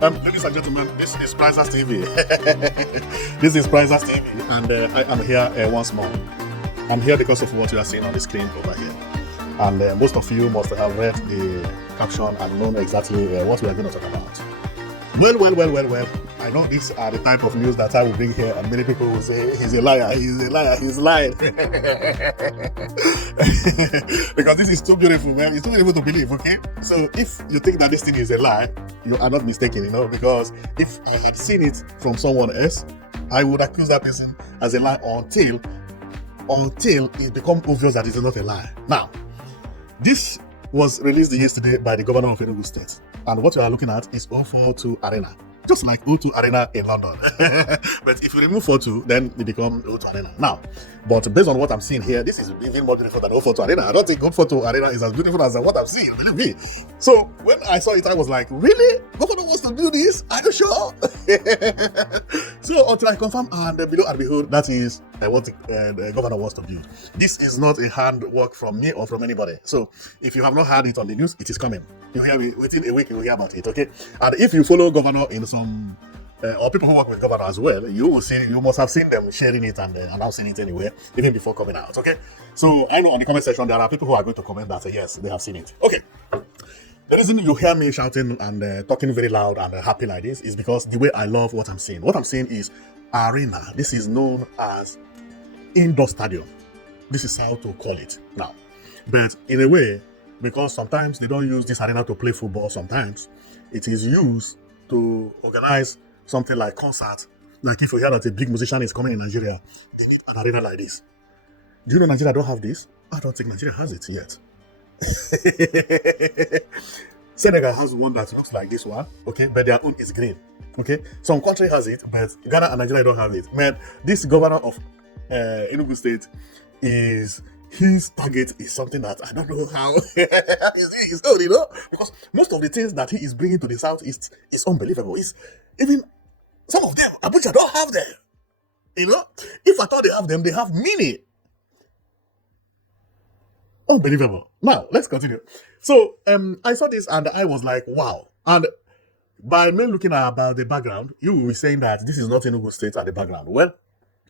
Ladies and gentlemen, this is Prizers TV. This is Prizers TV, and I am here once more. I'm here because of what you are seeing on the screen over here. And most of you must have read the caption and known exactly what we are going to talk about. Well. I know these are the type of news that I will bring here, and many people will say, he's a liar, he's lying. Because this is too beautiful, man. It's too beautiful to believe, okay? So if you think that this thing is a lie, you are not mistaken, because if I had seen it from someone else, I would accuse that person as a lie until it becomes obvious that it's not a lie. Now, this was released yesterday by the governor of Enugu State. And what you are looking at is 042 Arena. Just like O2 Arena in London. But if you remove 42, then it becomes O2 Arena. Now, but based on what I'm seeing here, this is even more beautiful than 042 Arena. I don't think 042 Arena is as beautiful as what I'm seeing, believe me. So when I saw it, I was like, really? Governor wants to do this? Are you sure? So until I confirm, and below and behold, that is what the governor wants to build. This is not a handwork from me or from anybody. So if you have not heard it on the news, it is coming. You hear me within a week, you will hear about it, okay? And if you follow governor in some or people who work with governor as well, you must have seen them sharing it and announcing it anywhere, even before coming out, okay? So I know on the comment section there are people who are going to comment that yes, they have seen it. Okay. The reason you hear me shouting and talking very loud and happy like this is because the way I love what I'm seeing. What I'm saying is arena. This is known as indoor stadium. This is how to call it now. But in a way, because sometimes they don't use this arena to play football, sometimes it is used to organize something like concert. Like if you hear that a big musician is coming in Nigeria, they need an arena like this. Do you know Nigeria don't have this? I don't think Nigeria has it yet. Senegal has one that looks like this one, okay, but their own is green, okay. Some country has it, but Ghana and Nigeria don't have it. Man, this governor of Enugu State his target is something that I don't know how he's done, because most of the things that he is bringing to the southeast is unbelievable. It's even some of them Abuja don't have them, If I thought they have them, they have mini. Unbelievable. Now, let's continue. So, I saw this and I was like, wow. And by me looking at about the background, you will be saying that this is not Enugu State at the background. Well,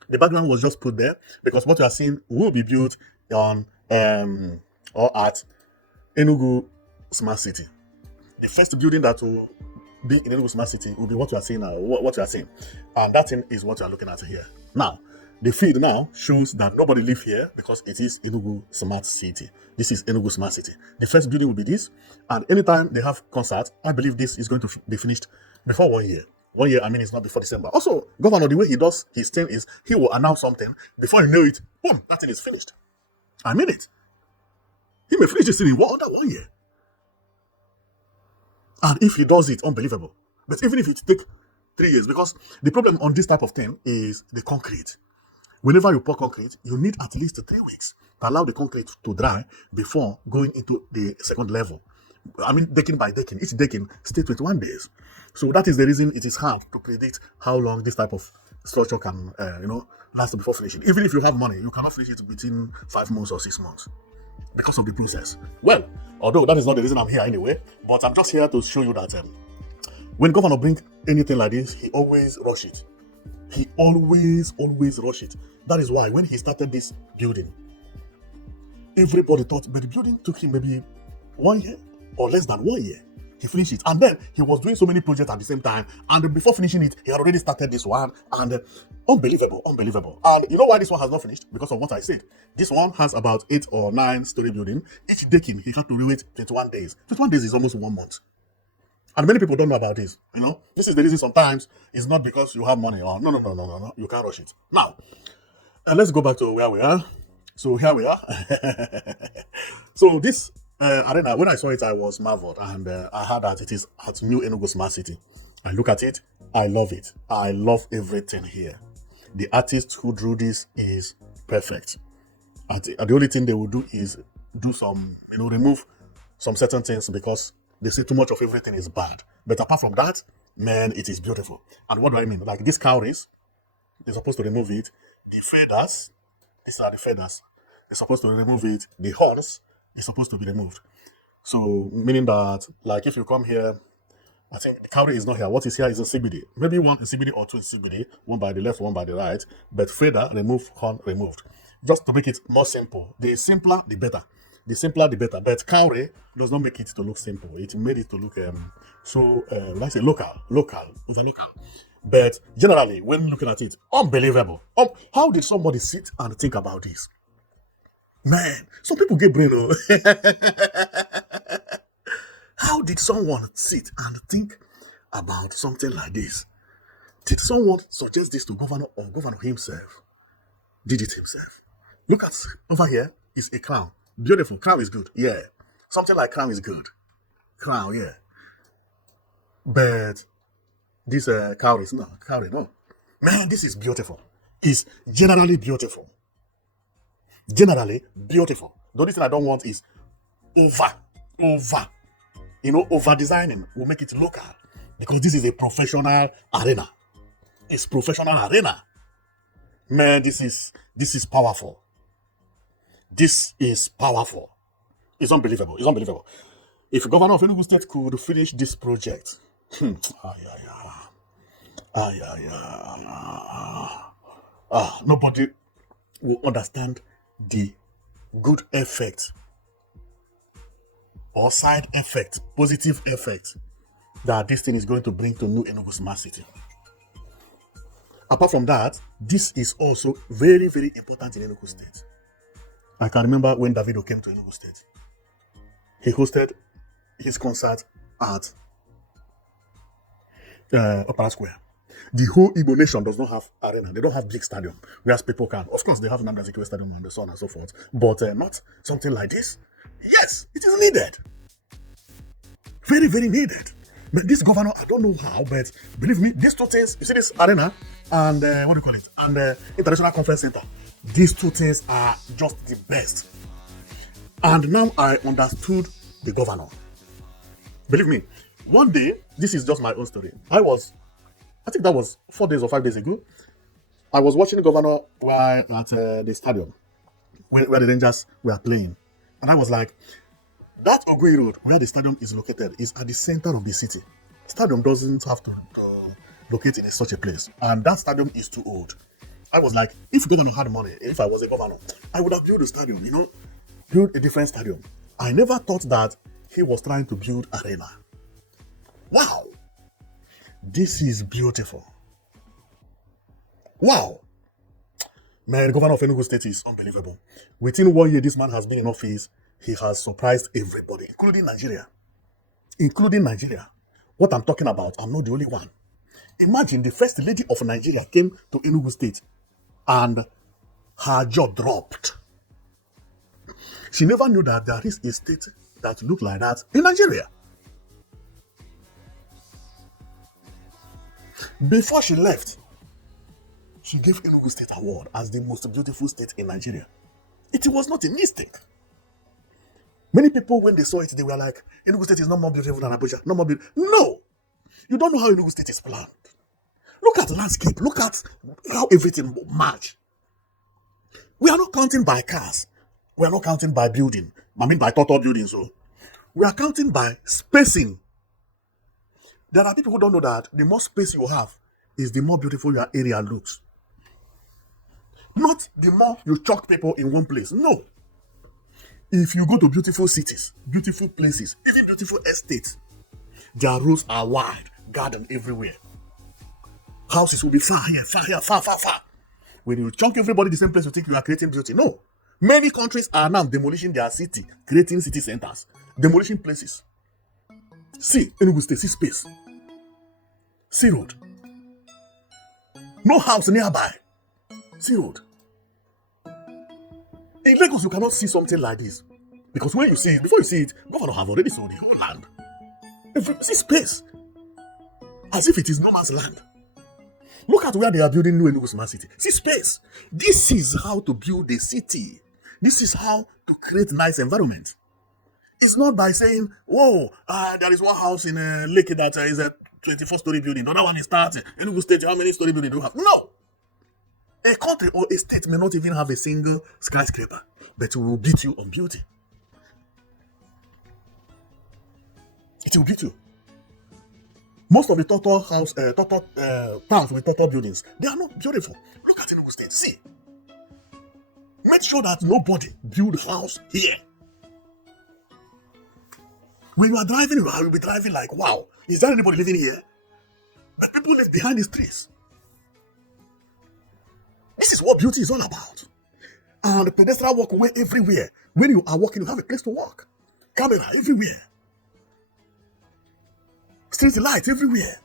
the background was just put there because what you are seeing will be built on or at Enugu Smart City. The first building that will be in Enugu Smart City will be what you are seeing now, what you are seeing. And that thing is what you are looking at here. Now, the feed now shows that nobody lives here because it is Enugu Smart City. This is Enugu Smart City. The first building will be this, and anytime they have concerts, I believe this is going to be finished before 1 year. 1 year, I mean, it's not before December. Also, governor, the way he does his thing is he will announce something before you know it, boom, that thing is finished. I mean it. He may finish this thing in under 1 year. And if he does it, unbelievable. But even if it take 3 years, because the problem on this type of thing is the concrete. Whenever you pour concrete, you need at least 3 weeks to allow the concrete to dry before going into the second level. I mean, decking by decking. Each decking stays 21 days. So that is the reason it is hard to predict how long this type of structure can, last before finishing. Even if you have money, you cannot finish it between 5 months or 6 months because of the process. Well, although that is not the reason I'm here anyway, but I'm just here to show you that when governor brings anything like this, he always rush it. He always rush it. That is why when he started this building, everybody thought, but the building took him maybe 1 year or less than 1 year. He finished it. And then he was doing so many projects at the same time. And before finishing it, he had already started this one. And unbelievable. And you know why this one has not finished? Because of what I said. This one has about 8 or 9 story building. Each decking, he had to wait 21 days. 21 days is almost 1 month. And many people don't know about this. This is the reason sometimes it's not because you have money or no. You can't rush it. Now, let's go back to where we are. So here we are. So this arena, when I saw it, I was marveled. And I heard that it is at New Enugu Smart City. I look at it. I love it. I love everything here. The artist who drew this is perfect. And the only thing they will do is do some, remove some certain things because they say too much of everything is bad. But apart from that, man, it is beautiful. And what do I mean? Like these cowries, they're supposed to remove it. The feathers, these are the feathers. They're supposed to remove it. The horns, they're supposed to be removed. So, meaning that, like if you come here, I think the Cowrie is not here. What is here is a CBD. Maybe one is CBD or two is CBD, one by the left, one by the right. But fader, remove, horn, removed. Just to make it more simple. The simpler, the better. The simpler, the better. But Cowrie does not make it to look simple. It made it to look let's say local, over local. But generally, when looking at it, unbelievable. How did somebody sit and think about this? Man, some people get brain. Oh. How did someone sit and think about something like this? Did someone suggest this to governor or governor himself? Did it himself? Look at over here is a crown. Beautiful. Crown is good. Yeah. Something like crown is good. Crown, yeah. But this cowrie is not cowrie, no. Man, this is beautiful. It's generally beautiful. Generally beautiful. The only thing I don't want is over. Over designing will make it local because this is a professional arena. It's professional arena. Man, this is powerful. This is powerful. It's unbelievable. It's unbelievable. If governor of Enugu State could finish this project, nobody will understand the good effect or side effect, positive effect that this thing is going to bring to New Enugu Smart City. Apart from that, this is also very, very important in Enugu State. I can remember when Davido came to Enugu State. He hosted his concert at Opera Square. The whole Igbo nation does not have arena. They don't have big stadium, whereas people can. Of course, they have Nnamdi Azikiwe Stadium and so on and so forth, but not something like this. Yes, it is needed. Very, very needed. But this governor, I don't know how, but believe me, these two things, you see this arena and what do you call it? And International Conference Center. These two things are just the best. And now I understood the governor. Believe me, one day, this is just my own story. I think that was 4 days or 5 days ago. I was watching the governor while at the stadium where the Rangers were playing. And I was like, that Ogui Road, where the stadium is located, is at the center of the city. Stadium doesn't have to locate in such a place. And that stadium is too old. I was like, if governor had money, if I was a governor, I would have built a stadium, build a different stadium. I never thought that he was trying to build arena. Wow. This is beautiful. Wow. Man, the governor of Enugu State is unbelievable. Within 1 year, this man has been in office. He has surprised everybody, including Nigeria. Including Nigeria. What I'm talking about, I'm not the only one. Imagine the first lady of Nigeria came to Enugu State and her jaw dropped. She never knew that there is a state that looked like that in Nigeria. Before she left, she gave Enugu State Award as the most beautiful state in Nigeria. It was not a mistake. Many people, when they saw it, they were like, Enugu State is not more beautiful than Abuja. Not more beautiful. No! You don't know how Enugu State is planned. Look at the landscape. Look at how everything match. We are not counting by cars. We are not counting by building. I mean by total buildings. So we are counting by spacing. There are people who don't know that the more space you have is the more beautiful your area looks. Not the more you choke people in one place. No. If you go to beautiful cities, beautiful places, even beautiful estates, their roads are wide, garden everywhere. Houses will be far here, far. When you chunk everybody the same place, you think you are creating beauty. No. Many countries are now demolishing their city, creating city centers, demolishing places. See, Enugu State, see space. See road. No house nearby. See road. In Lagos, you cannot see something like this. Because when you see it, before you see it, governor have already sold the whole land. See space. As if it is no man's land. Look at where they are building New Enugu Smart City. See space. This is how to build a city. This is how to create nice environment. It's not by saying, whoa, there is one house in Lake that is a 24-story building. The other one is 30. Enugu State, how many story building do you have? No. A country or a state may not even have a single skyscraper, but it will beat you on beauty. It will beat you. Most of the towns with turtle buildings, they are not beautiful. Look at Enugu State. See, make sure that nobody build house here. When you are driving, you will be driving like, wow, is there anybody living here? But people live behind these trees. This is what beauty is all about. And the pedestrian walkway everywhere. When you are walking, you have a place to walk. Camera everywhere. Street lights everywhere.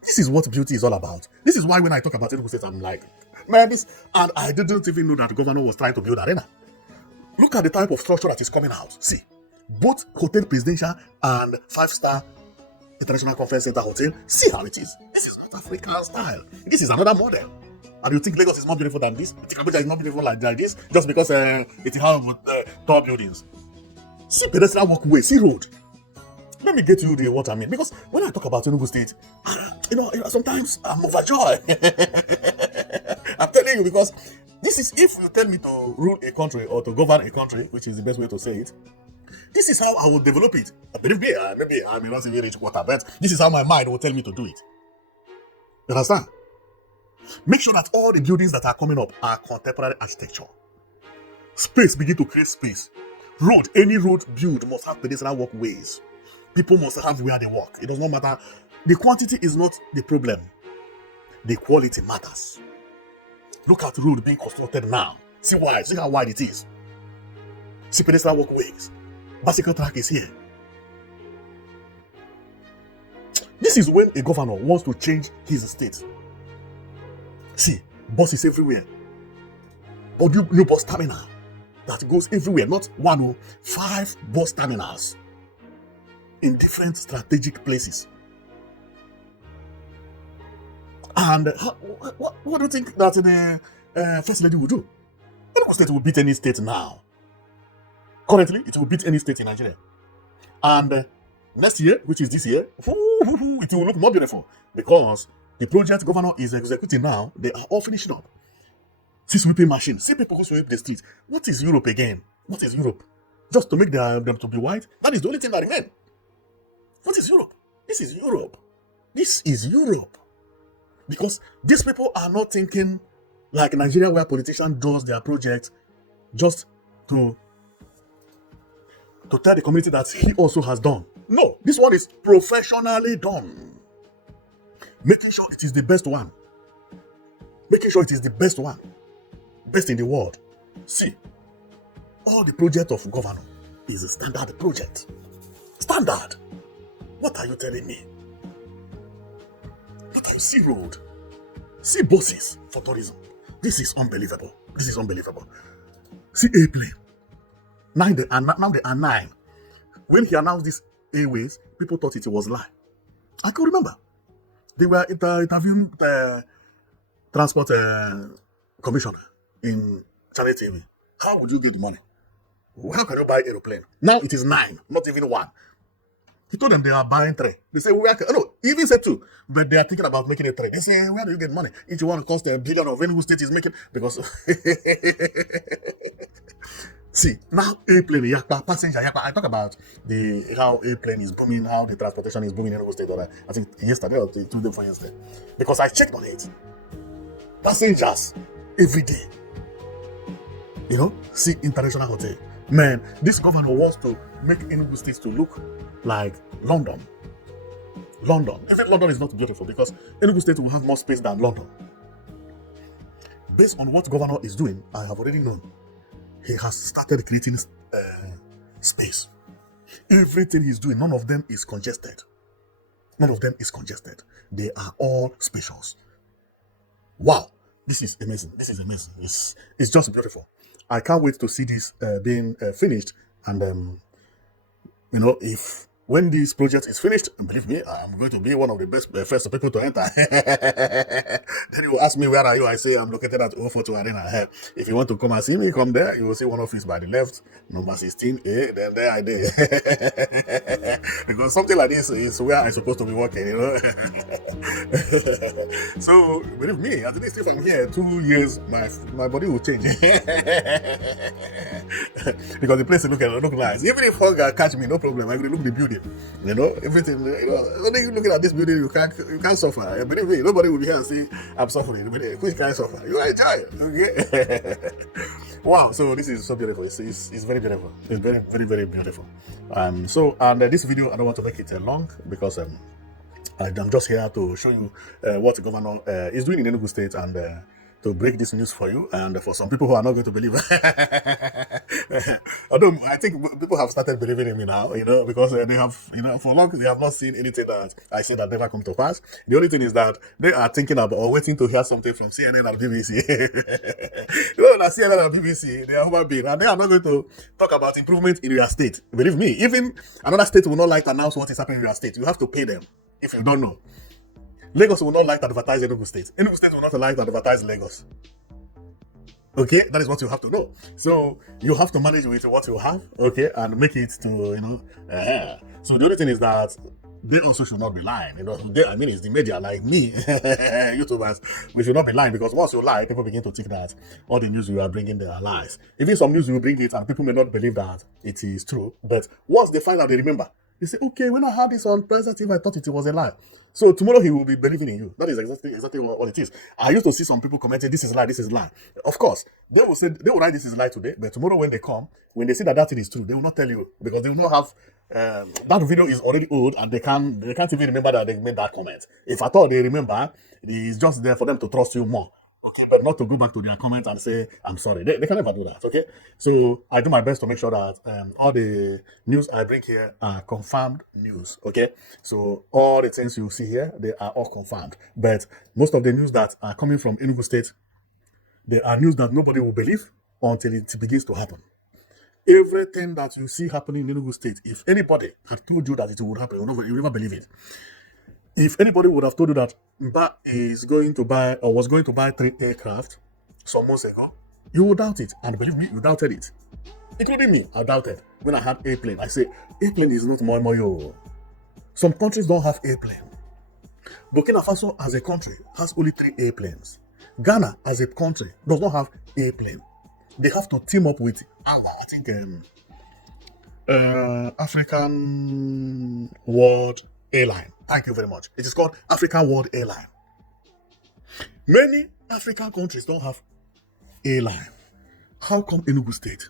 This is what beauty is all about. This is why when I talk about Enugu State, I'm like, man, this, and I didn't even know that the governor was trying to build arena. Look at the type of structure that is coming out. See, both Hotel Presidential and 5-star International Conference Center Hotel. See how it is. This is not African style. This is another model. And you think Lagos is more beautiful than this? You think Abuja is more beautiful like this? Just because it has tall buildings. See pedestrian walkway, see road. Let me get you what I mean. Because when I talk about Enugu State, sometimes I'm overjoyed. I'm telling you, because this is, if you tell me to rule a country or to govern a country, which is the best way to say it, this is how I will develop it. Believe me, maybe I may not say very rich quarter, but this is how my mind will tell me to do it. You understand? Make sure that all the buildings that are coming up are contemporary architecture. Space, begin to create space. Road, any road build must have pedestrian walkways. People must have where they walk. It does not matter. The quantity is not the problem. The quality matters. Look at the road being constructed now. See why? See how wide it is. See pedestrian walkways. Bicycle track is here. This is when a governor wants to change his state. See, buses everywhere. But new bus terminal that goes everywhere, not 5 bus terminals in different strategic places. And what do you think that the First Lady will do? Enugu State will beat any state now. Currently, it will beat any state in Nigeria. And next year, which is this year, it will look more beautiful because the project governor is executing now. They are all finishing up. See sweeping machine. See people who sweep the streets. What is Europe again? What is Europe? Just to make them to be white? That is the only thing that remains. What is Europe? This is Europe. This is Europe. Because these people are not thinking like Nigeria, where politician does their project just to tell the community that he also has done. No, this one is professionally done. Making sure it is the best one. Making sure it is the best one. Best in the world. See, all the project of governor is a standard project. Standard. What are you telling me? What are you? See road. See buses for tourism. This is unbelievable. This is unbelievable. See airplane. Now they are 9. When he announced these airways, people thought it was lie. I can remember. They were interviewing the transport commissioner in Channel TV. How would you get the money? How can you buy aeroplane? Now it is 9, not even 1. He told them they are buying 3. They say, he even said 2, but they are thinking about making it 3. They say, where do you get money? Each one costs $1 billion of Enugu State is making, because see, now airplane, passenger, I talk about how airplane is booming, how the transportation is booming in Enugu State. I think yesterday or 2 days before yesterday. Because I checked on it. Passengers, every day. See international hotel. Man, this governor wants to make Enugu State to look like London. Even London is not beautiful because Enugu State will have more space than London. Based on what governor is doing, I have already known. He has started creating space. Everything he's doing, none of them is congested. They are all spacious. Wow, this is amazing. It's just beautiful. I can't wait to see this being finished. And if when this project is finished, believe me, I'm going to be one of the best first people to enter. Then you will ask me, where are you? I say, I'm located at 042 Arena. If you want to come and see me, come there. You will see one office by the left, number 16A, then there I did. Because something like this is where I'm supposed to be working, So, believe me, at least if I'm here 2 years, my body will change. Because the place look nice. Even if hunger catch me, no problem. I will look the beauty. building. You know, everything. You know, only looking at this building, you can't suffer. Believe me, nobody will be here and say I'm suffering. Which can't suffer? You enjoy. Okay. Wow. So this is so beautiful. It's very beautiful. It's very very very beautiful. This video I don't want to make it long because I'm just here to show you what the governor is doing in Enugu State and to break this news for you and for some people who are not going to believe. Although I think people have started believing in me now, you know, because they have, you know, for long they have not seen anything that I said that never come to pass. The only thing is that they are thinking about or waiting to hear something from CNN and BBC. You know, that CNN and BBC, they are human beings and they are not going to talk about improvement in your state. Believe me, even another state will not like to announce what is happening in your state. You have to pay them if you don't know. Lagos will not like to advertise Enugu State. Enugu State will not like to advertise Lagos. Okay, that is what you have to know. So you have to manage with what you have, okay, and make it to, you know. So the only thing is that they also should not be lying. You know, it's the media like me, YouTubers. We should not be lying because once you lie, people begin to think that all the news you are bringing there are lies. Even some news you bring it and people may not believe that it is true, but once they find out, they remember. They say, okay, when I had this on President TV, I thought it was a lie. So tomorrow he will be believing in you. That is exactly what it is. I used to see some people commenting, this is lie, this is lie. Of course, they will write this is lie today, but tomorrow when they come, when they see that thing is true, they will not tell you because they will not have that video is already old and they can't even remember that they made that comment. If at all they remember, it is just there for them to trust you more. Okay, but not to go back to their comments and say, I'm sorry. They can never do that, okay? So I do my best to make sure that all the news I bring here are confirmed news, okay? So all the things you see here, they are all confirmed. But most of the news that are coming from Enugu State, they are news that nobody will believe until it begins to happen. Everything that you see happening in Enugu State, if anybody had told you that it would happen, you will never believe it. If anybody would have told you that Mbah is going to buy or was going to buy 3 aircraft some months ago, you would doubt it. And believe me, you doubted it. Including me, I doubted. When I had airplane, I say, airplane is not more. Some countries don't have airplane. Burkina Faso as a country has only 3 airplanes. Ghana as a country does not have airplane. They have to team up with African World Airline. Thank you very much. It is called African World Airline. Many African countries don't have airline. How come Enugu State?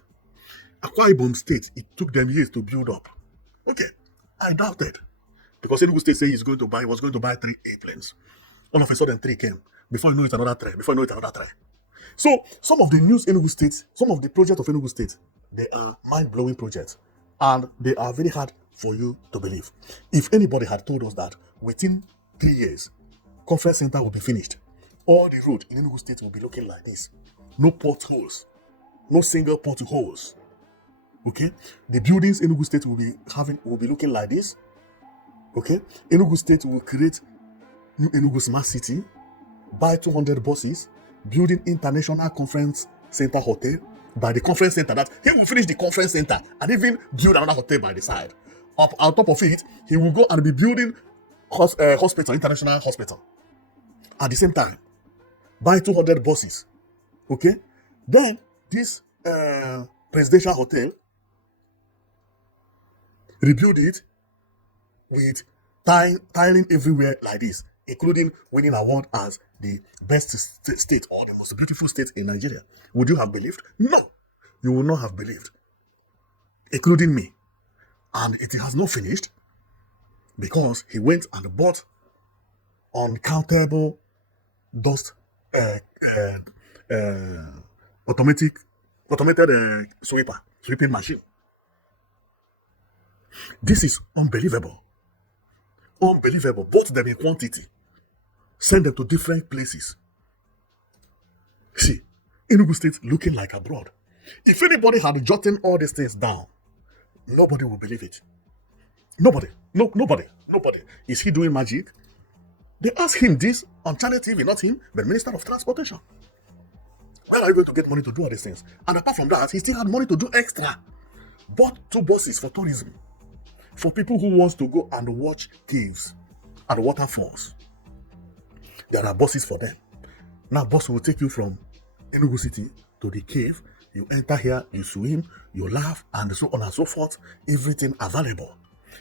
Akwa Ibom State, it took them years to build up. Okay, I doubted. Because Enugu State said was going to buy 3 airplanes. All of a sudden 3 came. Before you know it, another 3. Before you know it, another 3. So some of the news Enugu State, some of the projects of Enugu State, they are mind-blowing projects. And they are very hard for you to believe. If anybody had told us that within 3 years, conference center will be finished, all the road in Enugu State will be looking like this. No potholes, no single potholes. Okay, the buildings Enugu State will be looking like this. Okay, Enugu State will create new Enugu Smart City, buy 200 buses, building international conference center hotel. By the conference center, that he will finish the conference center and even build another hotel by the side. Up on top of it, he will go and be building hospital, international hospital. At the same time, buy 200 buses. Okay? Then, this presidential hotel, rebuild it with tiling everywhere like this, including winning award as the best state or the most beautiful state in Nigeria. Would you have believed? No, you would not have believed, including me. And it has not finished because he went and bought uncountable dust automated sweeping machine. This is unbelievable. Unbelievable. Both them in quantity. Send them to different places. See, Enugu State looking like abroad. If anybody had jotted all these things down, nobody will believe it. Nobody. Nobody. Is he doing magic? They asked him this on Channel TV, not him, but Minister of Transportation. Where are you going to get money to do all these things? And apart from that, he still had money to do extra. Bought 2 buses for tourism. For people who wants to go and watch caves and waterfalls. There are buses for them. Now, bus will take you from Enugu City to the cave. You enter here, you swim, you laugh, and so on and so forth. Everything available.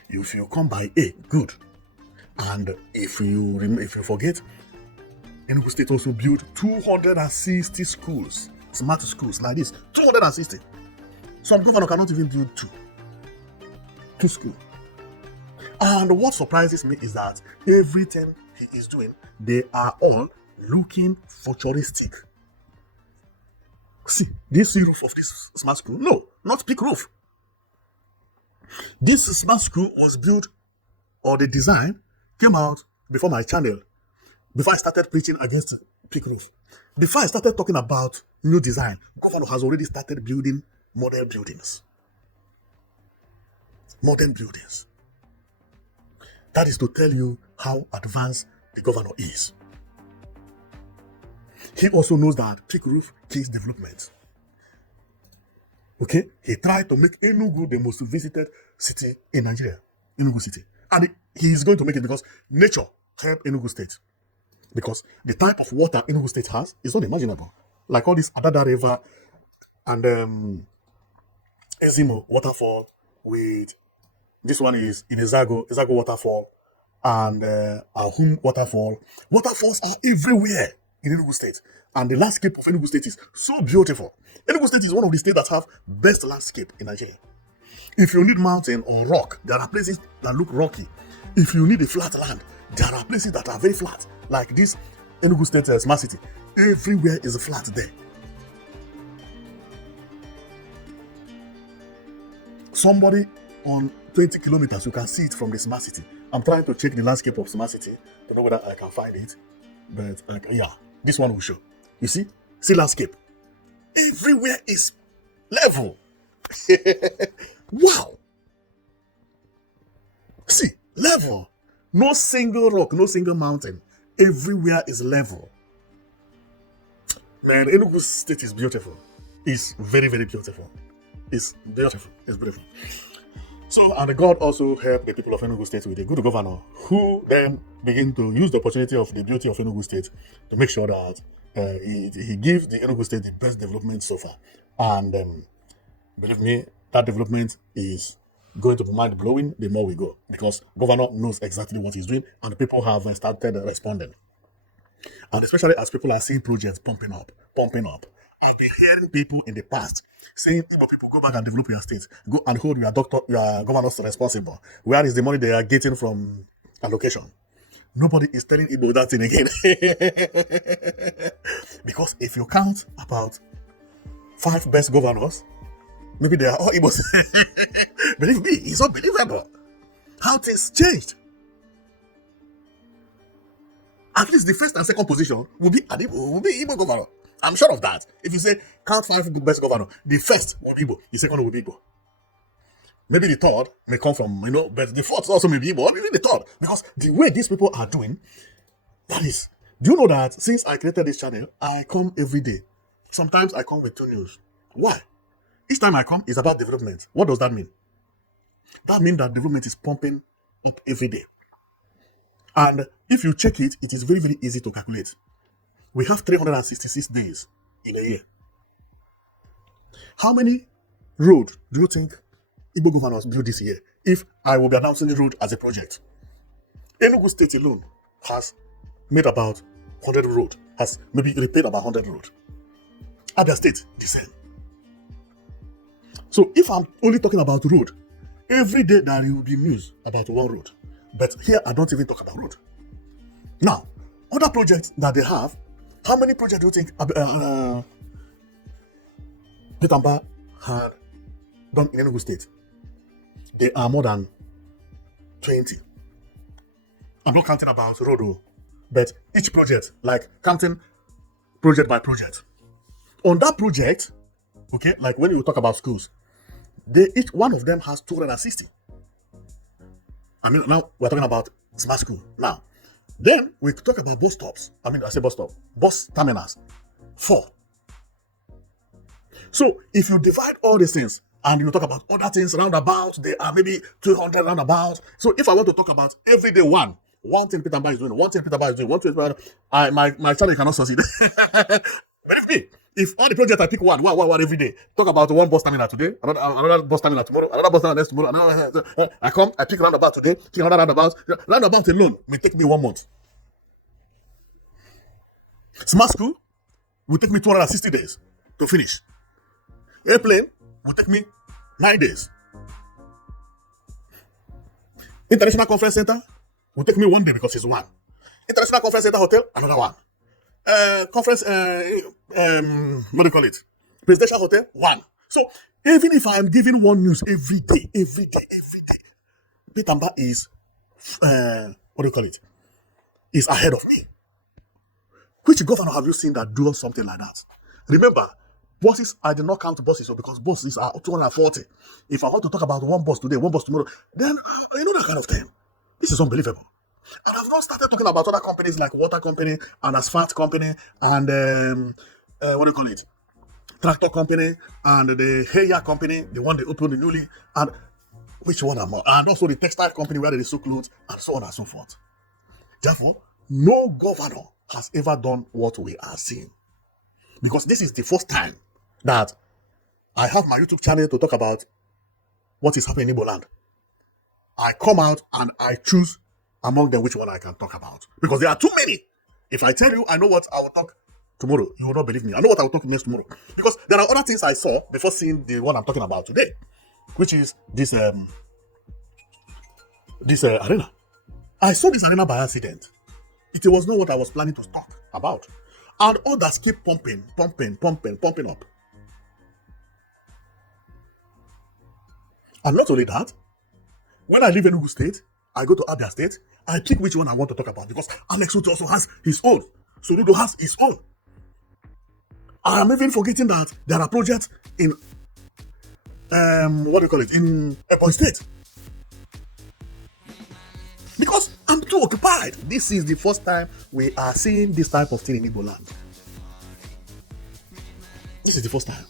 If you come by A, good. And if you forget, Enugu State also built 260 schools, smart schools like this. 260. Some governor cannot even build two schools. And what surprises me is that everything he is doing, they are all looking futuristic. See, this roof of this smart school, no, not peak roof. This smart school was built, or the design came out before my channel, before I started preaching against peak roof. Before I started talking about new design, governor has already started building modern buildings. Modern buildings. That is to tell you how advanced the governor is. He also knows that peak roof kills development. Okay? He tried to make Enugu the most visited city in Nigeria. Enugu City. And he is going to make it because nature helped Enugu State. Because the type of water Enugu State has is unimaginable. Like all this Adada River and Ezimo waterfall with, this one is in Ezago waterfall and Ahum waterfall. Waterfalls are everywhere in Enugu State. And the landscape of Enugu State is so beautiful. Enugu State is one of the states that have best landscape in Nigeria. If you need mountain or rock, there are places that look rocky. If you need a flat land, there are places that are very flat. Like this Enugu State smart city. Everywhere is flat there. Somebody on 20 kilometers, you can see it from the smart city. I'm trying to check the landscape of smart city to know whether I can find it. But yeah, this one will show. You see landscape. Everywhere is level. Wow. See, level. No single rock, no single mountain. Everywhere is level. Man, Enugu State is beautiful. It's very, very beautiful. It's beautiful. It's beautiful. So, and God also helped the people of Enugu State with a good governor who then begin to use the opportunity of the beauty of Enugu State to make sure that he gives the Enugu State the best development so far. And believe me, that development is going to be mind-blowing the more we go, because governor knows exactly what he's doing and people have started responding. And especially as people are seeing projects pumping up. I've been hearing people in the past saying, Igbo people, go back and develop your state. Go and hold your governors responsible. Where is the money they are getting from allocation? Nobody is telling Igbo that thing again. Because if you count about 5 best governors, maybe they are all Igbos. Believe me, it's unbelievable how things changed. At least the first and second position will be Igbo governor. I'm sure of that. If you say count 5 best governor, the first will be Igbo, the second will be Igbo. Maybe the third may come from, but the fourth also may be Igbo, or maybe the third. Because the way these people are doing, that is, do you know that since I created this channel, I come every day. Sometimes I come with 2 news. Why? Each time I come is about development. What does that mean? That means that development is pumping up every day. And if you check it, it is very, very easy to calculate. We have 366 days in a year. How many roads do you think Igbo governors build this year if I will be announcing the road as a project? Enugu State alone has made about 100 roads, has maybe repaired about 100 roads. Abia State, the same. So if I'm only talking about road, every day there will be news about one road. But here I don't even talk about road. Now, other projects that they have, how many projects do you think Mbah had done in Enugu State? There are more than 20. I'm not counting about road, but each project, like counting project by project. On that project, okay, like when you talk about schools, each one of them has 260. Now we're talking about smart school. Now, then we talk about bus stops. Bus terminals. 4. So if you divide all these things and you talk about other things roundabout, there are maybe 200 roundabouts. So if I want to talk about everyday one thing Mbah is doing, one thing is doing, my channel cannot succeed. Believe me, If all the projects I pick one every day, talk about one bus terminal today, another bus terminal tomorrow, another bus terminal next tomorrow, I pick roundabout today, pick another roundabout. Roundabout alone may take me 1 month. Smart school will take me 260 days to finish. Airplane will take me 9 days. International Conference Center will take me 1 day because it's one. International Conference Center Hotel, another one. Conference, what do you call it? Presidential Hotel, one. So even if I am giving one news every day, Peter Mbah is, what do you call it? Is ahead of me. Which governor have you seen that do something like that? Remember, buses, I did not count buses because buses are 240. If I want to talk about one bus today, one bus tomorrow, then you know that kind of thing. This is unbelievable. And I've not started talking about other companies like water company and asphalt company and what do you call it? Tractor company and the hair company, the one they opened newly, and which one am I? And also the textile company where they sew clothes and so on and so forth. Therefore, no governor has ever done what we are seeing. Because this is the first time that I have my YouTube channel to talk about what is happening in Igbo land. I come out and I choose among them which one I can talk about. Because there are too many. If I tell you I know what I will talk tomorrow, you will not believe me. I know what I will talk next tomorrow. Because there are other things I saw before seeing the one I'm talking about today, which is this arena. I saw this arena by accident. It was not what I was planning to talk about. And others keep pumping up. And not only that, when I leave Enugu State, I go to Abia State, I pick which one I want to talk about because Alex Otti also has his own. Soludo has his own. I am even forgetting that there are projects in, what do you call it, in Ebonyi State. Because I'm too occupied. This is the first time we are seeing this type of thing in Igbo land. This is the first time.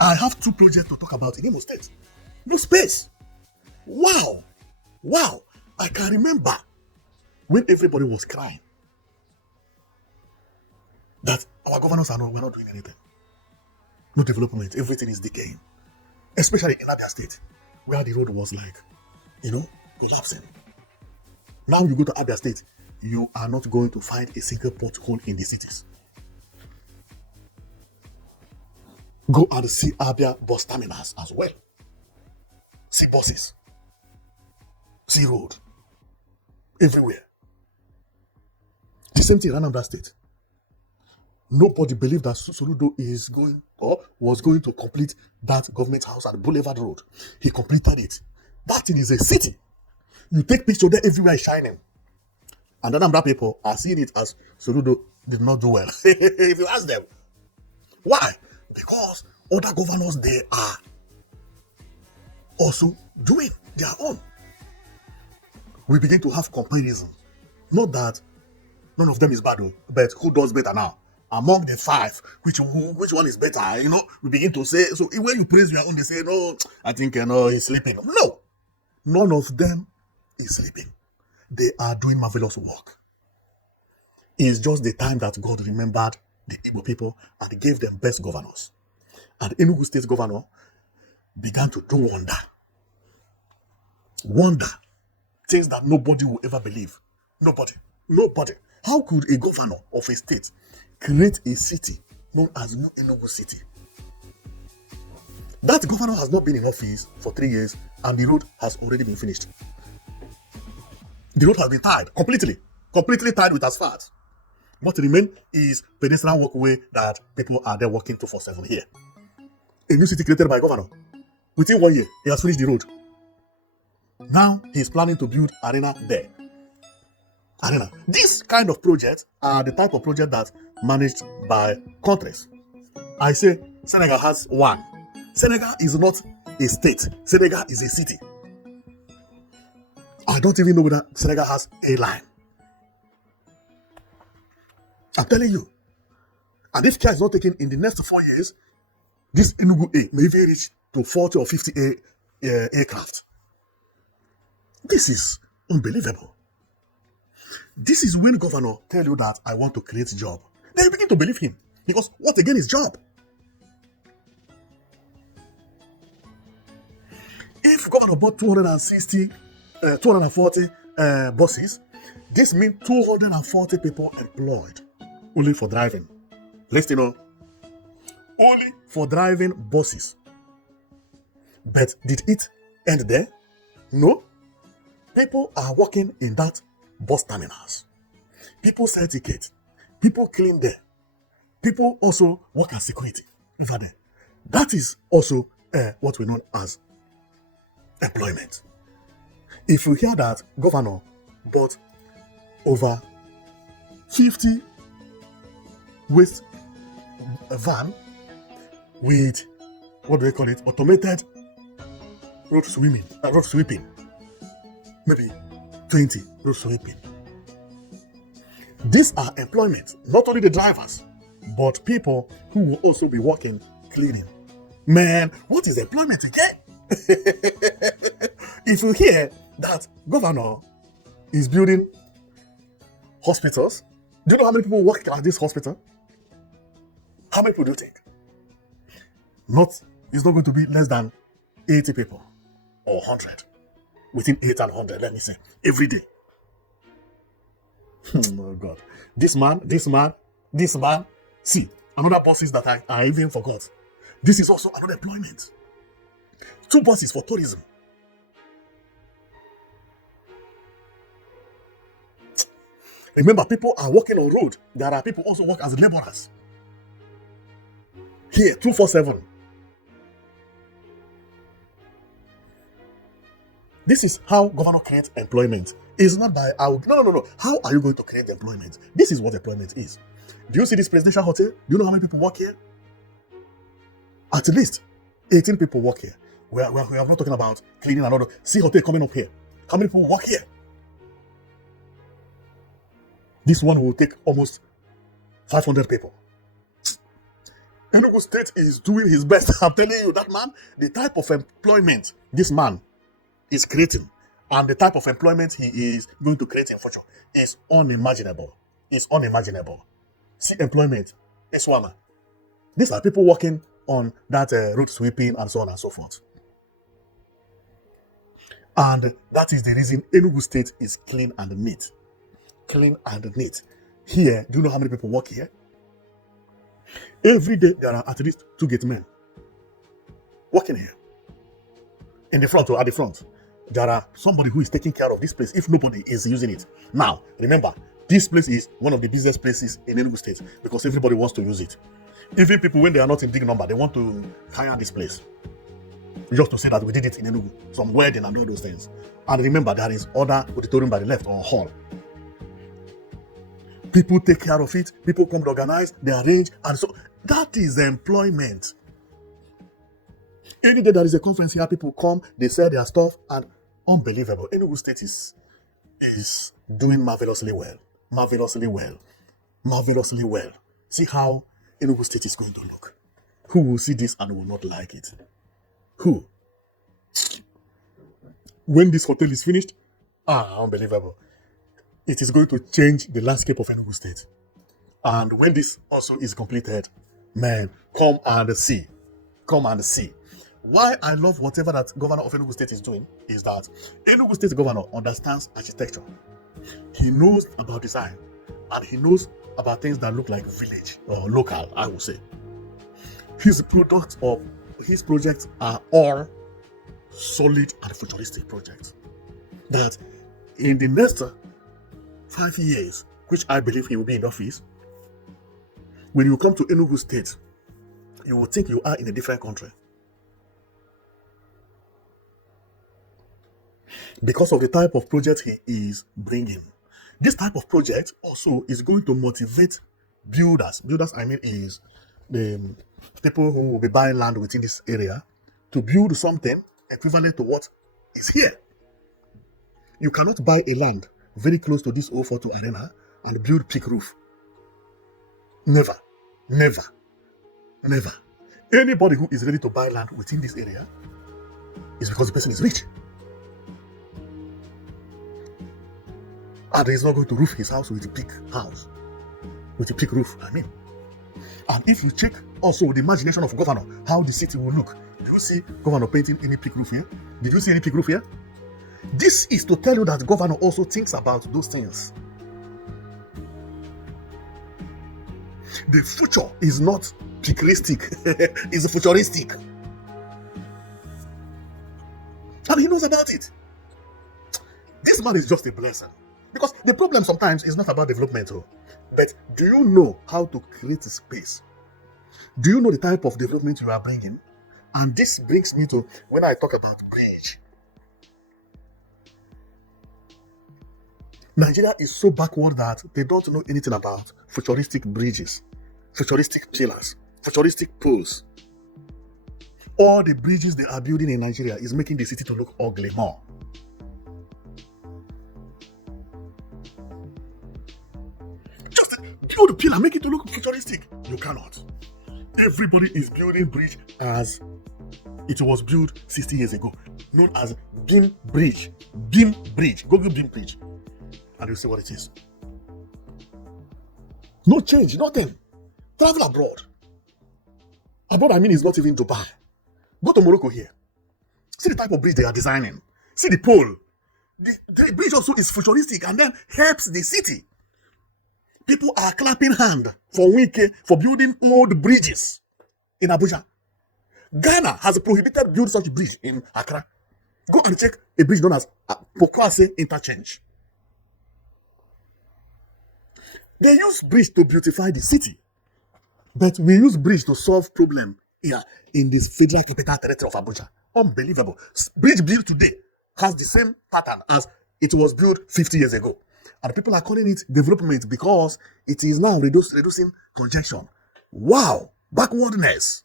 I have 2 projects to talk about in Imo State. No space. Wow. I can remember when everybody was crying that our governors we're not doing anything. No development. Everything is decaying. Especially in Abia State, where the road was like, collapsing. Now you go to Abia State, you are not going to find a single pothole in the cities. Go and see Abia bus terminals as well. See buses. See road. Everywhere. The same thing in Anambra State. Nobody believed that Soludo is going or was going to complete that government house at Boulevard Road. He completed it. That thing is a city. You take picture there, everywhere is shining. And Anambra people are seeing it as Soludo did not do well. If you ask them. Why? Because other governors they are also doing their own. We begin to have comparison. Not that none of them is bad, but who does better now? Among the 5, which one is better? We begin to say, so when you praise your own, they say, no, I think, he's sleeping. No, none of them is sleeping. They are doing marvelous work. It's just the time that God remembered the Igbo people and gave them best governors. And Enugu State governor began to do wonder. Things that nobody will ever believe. Nobody. How could a governor of a state create a city known as New Enugu City? That governor has not been in office for 3 years and the road has already been finished. The road has been tied completely tied with asphalt. What remains is pedestrian walkway that people are there walking 247 here. A new city created by a governor. Within 1 year, he has finished the road. Now he is planning to build arena there. This kind of projects are the type of project that managed by countries. I say Senegal has one. Senegal is not a state. Senegal is a city. I don't even know whether Senegal has a line. I'm telling you. And if care is not taken in the next 4 years, this Enugu A may even reach to 40 or 50 aircraft. This is unbelievable. This is when governor tell you that I want to create job. Then you begin to believe him. Because what again is job? If governor bought 240 buses, this means 240 people employed only for driving. Listen, only for driving buses. But did it end there? No. People are working in that bus terminals. People sell tickets. People clean there. People also work as security over there. That is also what we know as employment. If you hear that governor bought over 50 waste van with, what do they call it, automated road sweeping, maybe 20 road sweeping. These are employment, not only the drivers, but people who will also be working cleaning. Man, what is employment again? If you hear that governor is building hospitals, do you know how many people work at this hospital? How many people do you think? It's not going to be less than 80 people or 100. Within 8 and 100, let me say, every day. Oh God. This man. See, another bosses that I even forgot. This is also another employment. 2 buses for tourism. Remember, people are working on road. There are people also work as laborers. Here, 247. This is how governor creates employment. It's not by no. How are you going to create employment? This is what employment is. Do you see this presidential hotel? Do you know how many people work here? At least 18 people work here. We are not talking about cleaning another. See hotel coming up here. How many people work here? This one will take almost 500 people. Enugu State is doing his best. I'm telling you, that man, the type of employment this man is creating and the type of employment he is going to create in future is unimaginable. It's unimaginable. See employment, this one. These are people working on that road sweeping and so on and so forth. And that is the reason Enugu State is clean and neat. Clean and neat. Here, do you know how many people work here? Every day there are at least 2 gate men working here. In the front or at the front, there are somebody who is taking care of this place if nobody is using it. Now, remember, this place is one of the busiest places in Enugu State because everybody wants to use it. Even people, when they are not in big number, they want to hire this place. Just to say that we did it in Enugu, some wedding and all those things. And remember, there is other auditorium by the left or hall. People take care of it, people come to organize, they arrange, and so that is employment. Any day there is a conference here, people come, they sell their stuff, and unbelievable. Enugu State is doing marvelously well. Marvelously well. Marvelously well. See how Enugu State is going to look. Who will see this and will not like it? Who? When this hotel is finished, unbelievable. It is going to change the landscape of Enugu State. And when this also is completed, man, come and see. Come and see. Why I love whatever that governor of Enugu State is doing is that Enugu State governor understands architecture. He knows about design and he knows about things that look like village or local, I would say. His products or his projects are all solid and futuristic projects. That in the next 5 years, which I believe he will be in office, when you come to Enugu State, you will think you are in a different country. Because of the type of project he is bringing. This type of project also is going to motivate builders. Builders, I mean, is the people who will be buying land within this area to build something equivalent to what is here. You cannot buy a land very close to this 042 arena and build peak roof. Never. Never. Never. Anybody who is ready to buy land within this area is because the person is rich. And he's not going to roof his house with a big house. With a big roof, I mean. And if you check also the imagination of governor, how the city will look, Do you see governor painting any peak roof here? Did you see any peak roof here? This is to tell you that governor also thinks about those things. The future is not futuristic, it's futuristic. And he knows about it. This man is just a blessing. Because the problem sometimes is not about development, but do you know how to create a space? Do you know the type of development you are bringing? And this brings me to when I talk about bridge. Nigeria is so backward that they don't know anything about futuristic bridges, futuristic pillars, futuristic poles. All the bridges they are building in Nigeria is making the city to look ugly more. Just build a pillar, make it to look futuristic. You cannot. Everybody is building bridge as it was built 60 years ago, known as beam bridge. Beam bridge. Google beam bridge. And you see what it is. No change, nothing. Travel abroad. Abroad, I mean, it's not even Dubai. Go to Morocco here. See the type of bridge they are designing. See the pole. The bridge also is futuristic and then helps the city. People are clapping hand for Wike for building old bridges in Abuja. Ghana has prohibited building such a bridge in Accra. Go and check a bridge known as Pokwase Interchange. They use bridge to beautify the city, but we use bridge to solve problem here in this Federal Capital Territory of Abuja. Unbelievable. Bridge built today has the same pattern as it was built 50 years ago. And people are calling it development because it is now reducing congestion. Wow, backwardness.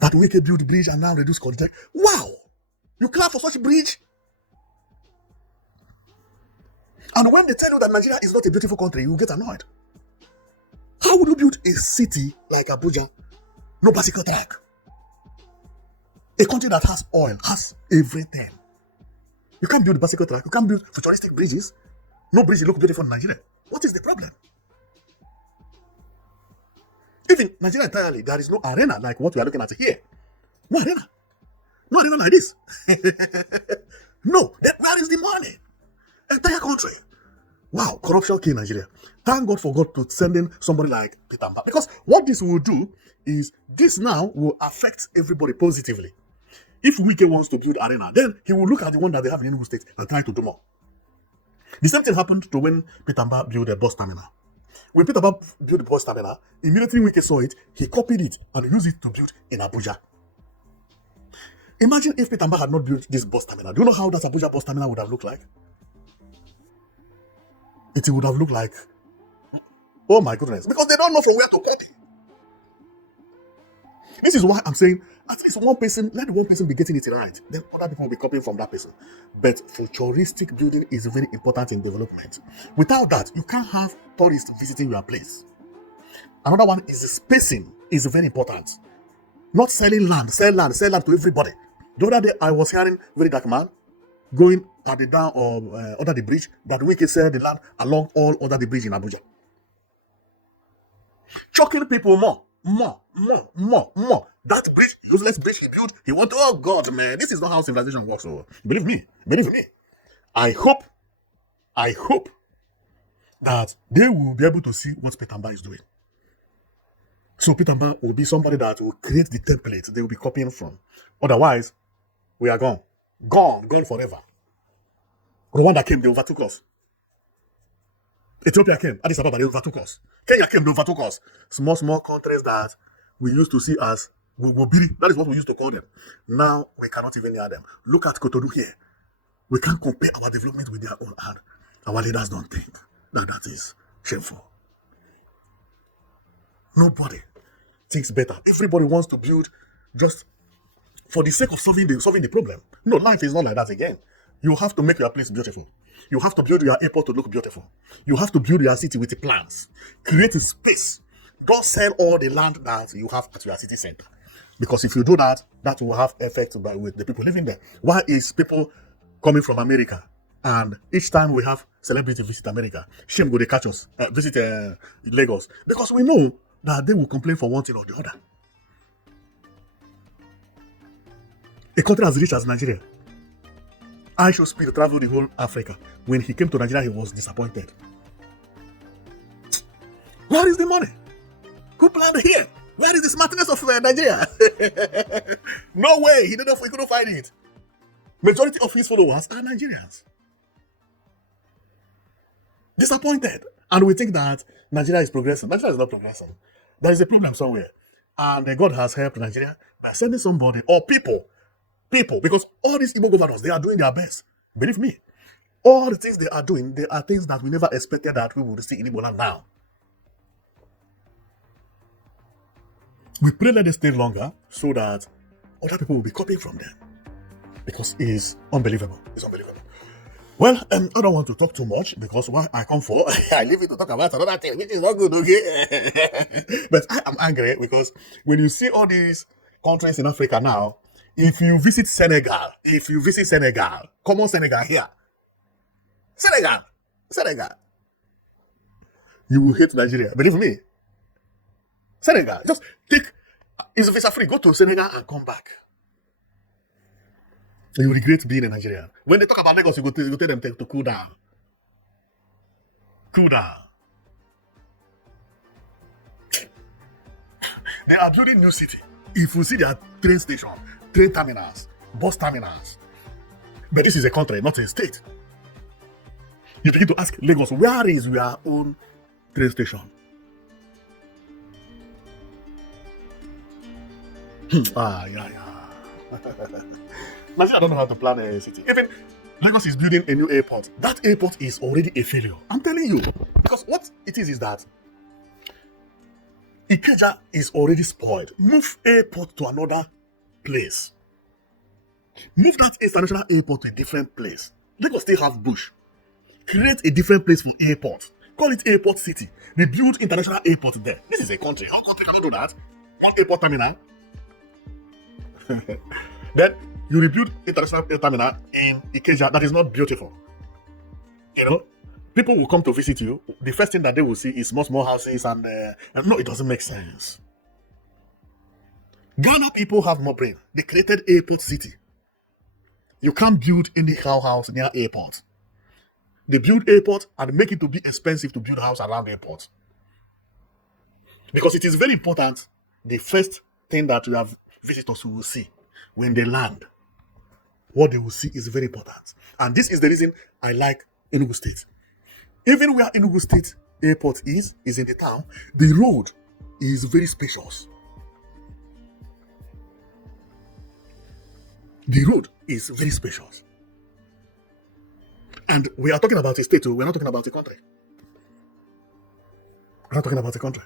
That Wike built bridge and now reduce congestion. Wow, you clap for such a bridge? And when they tell you that Nigeria is not a beautiful country, you get annoyed. How would you build a city like Abuja, no bicycle track? A country that has oil, has everything. You can't build a bicycle track, you can't build futuristic bridges. No bridge look beautiful in Nigeria. What is the problem? Even Nigeria entirely, there is no arena like what we are looking at here. No arena. No arena like this. No, where is the money? Entire country. Wow, corruption killed Nigeria. Thank God for God to sending somebody like Peter Mbah. Because what this will do is this now will affect everybody positively. If Wike wants to build arena, then he will look at the one that they have in Enugu State and try to do more. The same thing happened to when Peter Mbah built a bus terminal. When Peter Mbah built the bus terminal, immediately Wike saw it, he copied it and used it to build in Abuja. Imagine if Peter Mbah had not built this bus terminal. Do you know how that Abuja bus terminal would have looked like? It would have looked like, oh my goodness, because they don't know from where to copy. This is why I'm saying, at least one person, let one person be getting it right, then other people will be copying from that person. But futuristic building is very important in development. Without that, you can't have tourists visiting your place. Another one is the spacing is very important. Not selling land, sell land to everybody. The other day, I was hearing very dark man going at the down of under the bridge that we can sell the land along all under the bridge in Abuja. Choking people more. That bridge, useless bridge he built, he want, oh God, man, this is not how civilization works. So believe me. I hope that they will be able to see what Peter Mbah is doing. So Peter Mbah will be somebody that will create the template they will be copying from. Otherwise, we are gone. Gone forever. Rwanda came, they overtook us. Ethiopia came, Addis Ababa, they overtook us. Kenya came, they overtook us. Small countries that we used to see as Wobiri, that is what we used to call them. Now, we cannot even hear them. Look at Cotonou here. We can't compare our development with their own, and our leaders don't think that is shameful. Nobody thinks better. Everybody wants to build just for the sake of solving the problem. No, life is not like that again. You have to make your place beautiful. You have to build your airport to look beautiful. You have to build your city with the plans. Create a space. Don't sell all the land that you have at your city center. Because if you do that, that will have effect with the people living there. Why is people coming from America? And each time we have celebrity visit America, shame go they catch us, visit Lagos. Because we know that they will complain for one thing or the other. A country as rich as Nigeria. I should speak travel the whole Africa. When he came to Nigeria, he was disappointed. Where is the money? Who planned here? Where is the smartness of Nigeria? No way. He couldn't find it. Majority of his followers are Nigerians. Disappointed. And we think that Nigeria is progressing. Nigeria is not progressing. There is a problem somewhere. And God has helped Nigeria by sending somebody or people, because all these Igbo governors, they are doing their best. Believe me. All the things they are doing, they are things that we never expected that we would see in Igbo land now. We pray let them stay longer so that other people will be copying from them. Because it's unbelievable. It's unbelievable. Well, I don't want to talk too much because what I come for, I leave it to talk about another thing, which is not good, okay? But I am angry because when you see all these countries in Africa now, if you visit Senegal, common Senegal here, Senegal, you will hate Nigeria. Believe me. Senegal, just take, it's visa free, go to Senegal and come back. You regret being a Nigerian. When they talk about Lagos, you go tell them to cool down. Cool down. They are building new city. If you see their train station, train terminals, bus terminals. But this is a country, not a state. You begin to ask Lagos, where is your own train station? Yeah. Nigeria don't know how to plan a city. Even Lagos is building a new airport. That airport is already a failure. I'm telling you. Because what it is that Ikeja is already spoiled. Move airport to another place. Move that international airport to a different place. Lagos still have bush. Create a different place for airport. Call it airport city. They build international airport there. This is a country. How country cannot do that? One airport terminal. Then you rebuild international terminal in Ikeja that is not beautiful. You know, people will come to visit you. The first thing that they will see is small houses and no, it doesn't make sense. Ghana people have more brain. They created airport city. You can't build any house near airport. They build airport and make it to be expensive to build a house around airport. Because it is very important, the first thing that you have visitors will see when they land, what they will see is very important. And this is the reason I like Enugu State. Even where Enugu State airport is in the town, the road is very spacious. The road is very spacious. And we are talking about a state, we're not talking about a country. We're not talking about a country.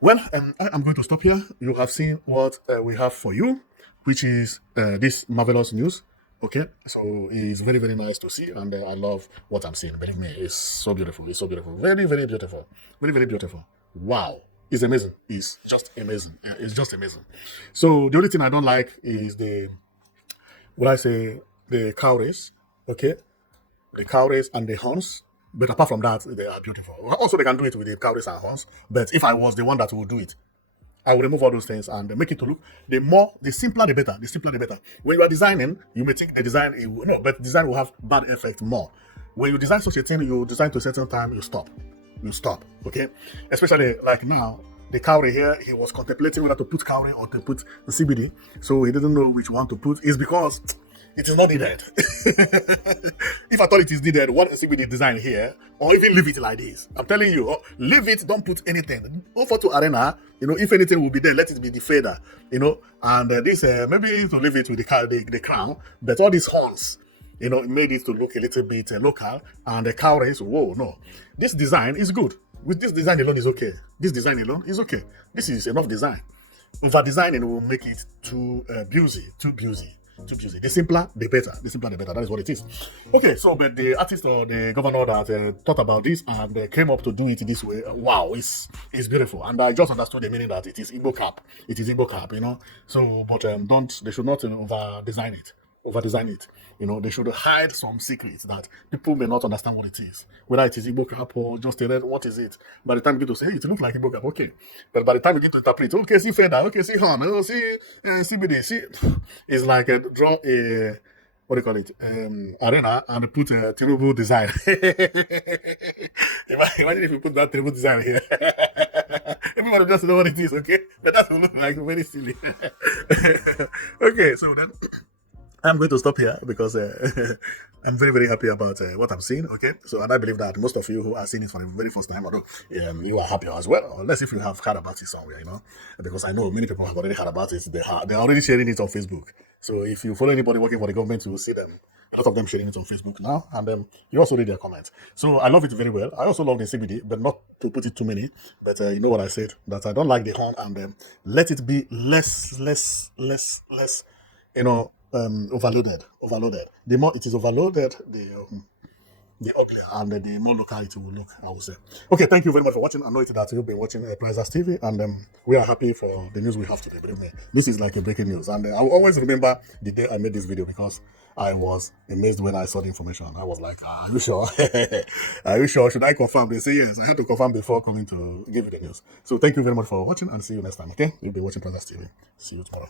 Well, I am going to stop here. You have seen what we have for you, which is this marvelous news. Okay, so it's very, very nice to see, and I love what I'm seeing. Believe me, it's so beautiful. It's so beautiful. Very, very beautiful. Very, very beautiful. Wow. It's amazing. It's just amazing. It's just amazing. So the only thing I don't like is the cowries. Okay, the cowries and the horns. But apart from that, they are beautiful. Also, they can do it with the cowries and horns. But if I was the one that would do it, I will remove all those things and make it to look, the simpler the better. The simpler the better. When you are designing, you may think the design, but design will have bad effect more. When you design such a thing, you design to a certain time, you stop. Okay? Especially like now, the cowrie here, he was contemplating whether to put cowrie or to put the CBD. So he didn't know which one to put. It's because it is not needed. If I thought it is needed, what CBD design here, or even leave it like this. I'm telling you, leave it, don't put anything. Go for to arena, if anything will be there, let it be the fader, and this, maybe to leave it with the crown, but all these horns, made it to look a little bit local, and the cowries, whoa, no. This design is good. With this design alone is okay. This design alone is okay. This is enough design. Over designing will make it too busy. The simpler, the better. That is what it is. Okay, so but the artist or the governor that thought about this and came up to do it this way, wow, it's beautiful. And I just understood the meaning that it is Igbo cap. So, but they should not over design it. over design it. They should hide some secrets that people may not understand what it is. Whether it is Igbo cap or just a red, what is it? By the time you get to say, hey, it looks like Igbo cap, okay. But by the time you get to interpret, okay, see feather, okay, see horn, oh, see CBD, see, it's like a draw a what do you call it? Arena and put a terrible design. Imagine if you put that terrible design here. Everybody just know what it is, okay? But that will look like very silly. Okay, so then I'm going to stop here because I'm very, very happy about what I'm seeing. Okay, so and I believe that most of you who are seeing it for the very first time, although you are happy as well, unless if you have heard about it somewhere, because I know many people have already heard about it. They're already sharing it on Facebook. So if you follow anybody working for the government, you will see them. A lot of them sharing it on Facebook now, and you also read their comments. So I love it very well. I also love the CBD, but not to put it too many. But you know what I said, that I don't like the horn, and let it be less. Overloaded. The more it is overloaded, the uglier and the more local it will look, I would say. Okay, thank you very much for watching. I know it that you've been watching Prizers TV, and we are happy for the news we have today. Believe me, this is like a breaking news, and I will always remember the day I made this video because I was amazed when I saw the information. I was like, are you sure? Are you sure? Should I confirm? They say yes. I had to confirm before coming to give you the news. So thank you very much for watching, and see you next time, okay? You'll be watching Prizers TV. See you tomorrow.